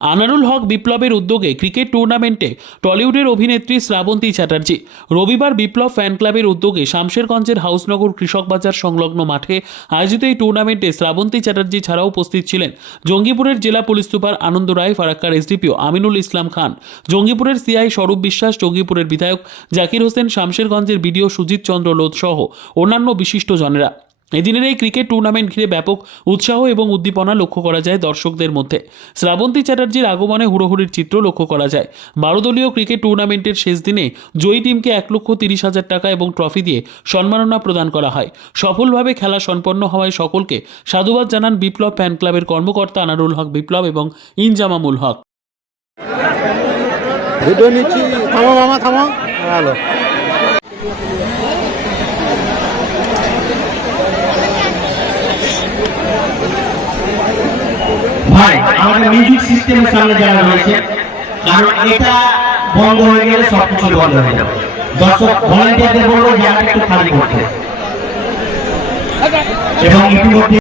আনারুল হক বিপ্লবের উদ্যোগে ক্রিকেট টুর্নামেন্টে টলিউডের অভিনেত্রী শ্রাবন্তী চ্যাটার্জি। রবিবার বিপ্লব ফ্যান ক্লাবের উদ্যোগে শামশেরগঞ্জের হাউসনগর কৃষক বাজার সংলগ্ন মাঠে আয়োজিত এই টুর্নামেন্টে শ্রাবন্তী চ্যাটার্জি ছাড়াও উপস্থিত ছিলেন জঙ্গিপুরের জেলা পুলিশ সুপার আনন্দ রায়, ফারাক্কার এসডিপিও আমিনুল ইসলাম খান, জঙ্গিপুরের সিআই স্বরূপ বিশ্বাস, জঙ্গিপুরের বিধায়ক জাকির হোসেন, শামশেরগঞ্জের বিডিও সুজিত চন্দ্র লোধ সহ অন্যান্য বিশিষ্ট জনেরা এদিনের এই ক্রিকেট টুর্নামেন্ট ঘিরে ব্যাপক উৎসাহ এবং উদ্দীপনা লক্ষ্য করা যায় দর্শকদের মধ্যে। শ্রাবন্তী চ্যাটার্জির আগমনে হুড়োহুড়ির চিত্র লক্ষ্য করা যায়। বারো দলীয় ক্রিকেট টুর্নামেন্টের শেষ দিনে জয়ী টিমকে এক লক্ষ তিরিশ হাজার টাকা এবং ট্রফি দিয়ে সম্মাননা প্রদান করা হয়। সফলভাবে খেলা সম্পন্ন হওয়ায় সকলকে সাধুবাদ জানান বিপ্লব ফ্যান ক্লাবের কর্মকর্তা আনারুল হক বিপ্লব এবং ইনজামামুল হক। ভাই, আমাদের মিউজিক সিস্টেমের সামনে যারা রয়েছে, কারণ এটা বন্ধ হয়ে গেলে সব কিছু বন্ধ হয়ে যাবে। দর্শক ভলেন্টিয়ারদের বলব জায়গা একটু খালি করতে। এবং ইতিমধ্যে